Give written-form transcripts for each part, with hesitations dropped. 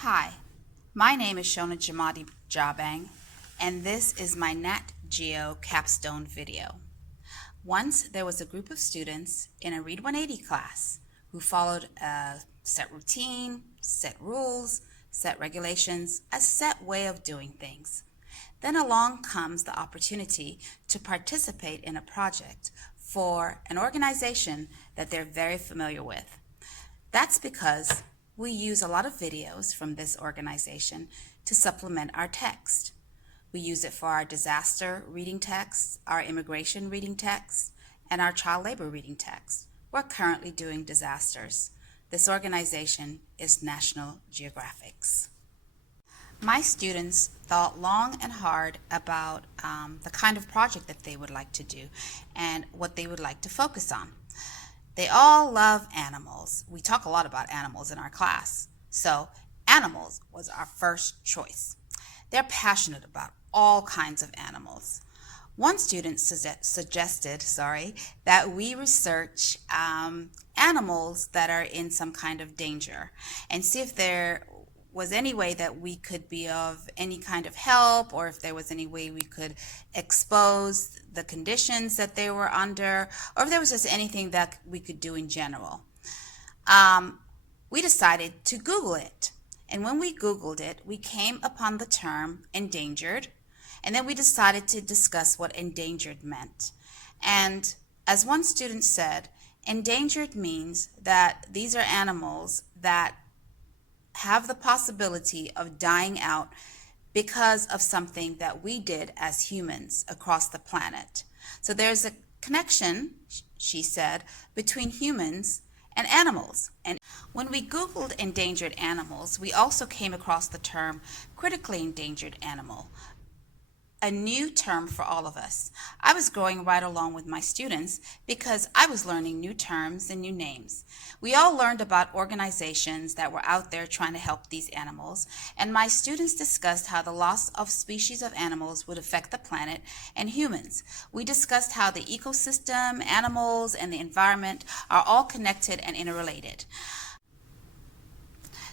Hi, my name is Shona Jamadi Jabang, and this is my Nat Geo Capstone video. Once there was a group of students in a Read 180 class who followed a set routine, set rules, set regulations, a set way of doing things. Then along comes the opportunity to participate in a project for an organization that they're very familiar with. That's because we use a lot of videos from this organization to supplement our text. We use it for our disaster reading texts, our immigration reading texts, and our child labor reading texts. We're currently doing disasters. This organization is National Geographic's. My students thought long and hard about the kind of project that they would like to do and what they would like to focus on. They all love animals. We talk a lot about animals in our class. So animals was our first choice. They're passionate about all kinds of animals. One student suggested, that we research animals that are in some kind of danger and see if there was any way that we could be of any kind of help, or if there was any way we could expose the conditions that they were under, or if there was just anything that we could do in general. We decided to Google it. And when we Googled it, we came upon the term endangered, and then we decided to discuss what endangered meant. And as one student said, endangered means that these are animals that have the possibility of dying out because of something that we did as humans across the planet. So there's a connection, she said, between humans and animals. And when we Googled endangered animals, we also came across the term critically endangered animal, a new term for all of us. I was growing right along with my students because I was learning new terms and new names. We all learned about organizations that were out there trying to help these animals, and my students discussed how the loss of species of animals would affect the planet and humans. We discussed how the ecosystem, animals, and the environment are all connected and interrelated.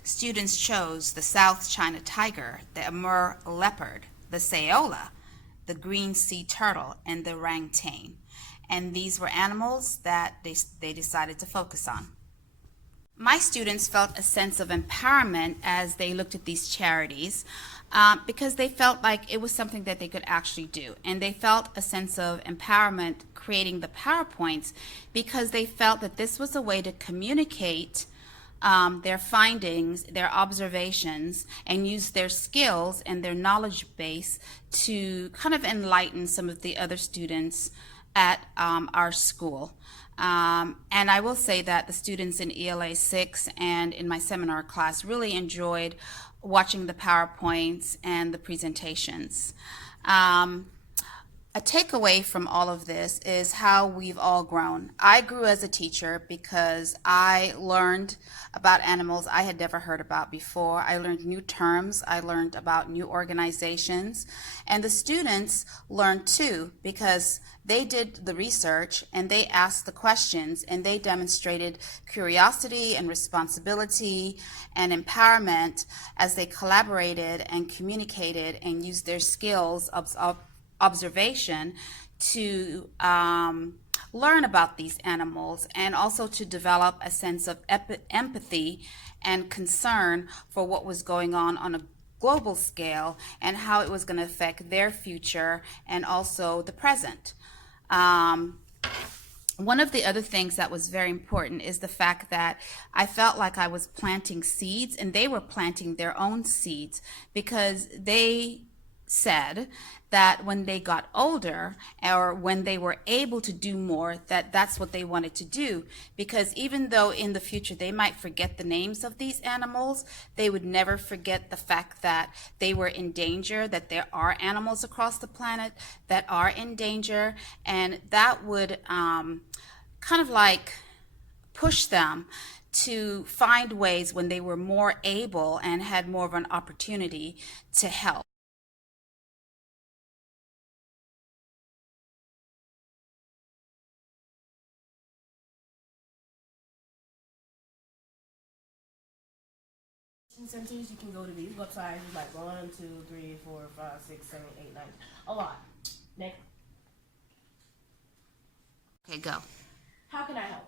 Students chose the South China tiger, the Amur leopard, the saola, the green sea turtle, and the orangutan. And these were animals that they decided to focus on. My students felt a sense of empowerment as they looked at these charities because they felt like it was something that they could actually do. And they felt a sense of empowerment creating the PowerPoints because they felt that this was a way to communicate their findings, their observations, and use their skills and their knowledge base to kind of enlighten some of the other students at our school. And I will say that the students in ELA 6 and in my seminar class really enjoyed watching the PowerPoints and the presentations. A takeaway from all of this is how we've all grown. I grew as a teacher because I learned about animals I had never heard about before. I learned new terms. I learned about new organizations. And the students learned too because they did the research and they asked the questions and they demonstrated curiosity and responsibility and empowerment as they collaborated and communicated and used their skills of observation to learn about these animals and also to develop a sense of empathy and concern for what was going on a global scale and how it was going to affect their future and also the present. One of the other things that was very important is the fact that I felt like I was planting seeds and they were planting their own seeds because they said that when they got older or when they were able to do more, that's what they wanted to do, because even though in the future they might forget the names of these animals, they would never forget the fact that they were in danger, that there are animals across the planet that are in danger, and that would kind of like push them to find ways when they were more able and had more of an opportunity to help. collection centers, you can go to these websites like 1, 2, 3, 4, 5, 6, 7, 8, 9. A lot. Next. Okay, go. How can I help?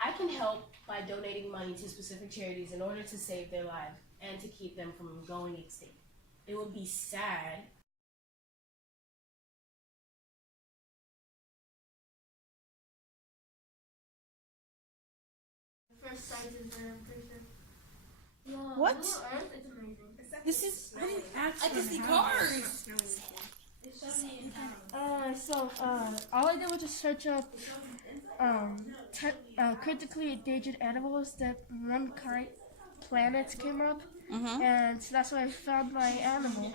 I can help by donating money to specific charities in order to save their lives and to keep them from going extinct. It would be sad. First sizes are pretty sure. What? Earth, it's amazing. This is. I didn't actually. I can see cars. All I did was just search up critically endangered animals that mankind planets came up, and so that's why I found my animal.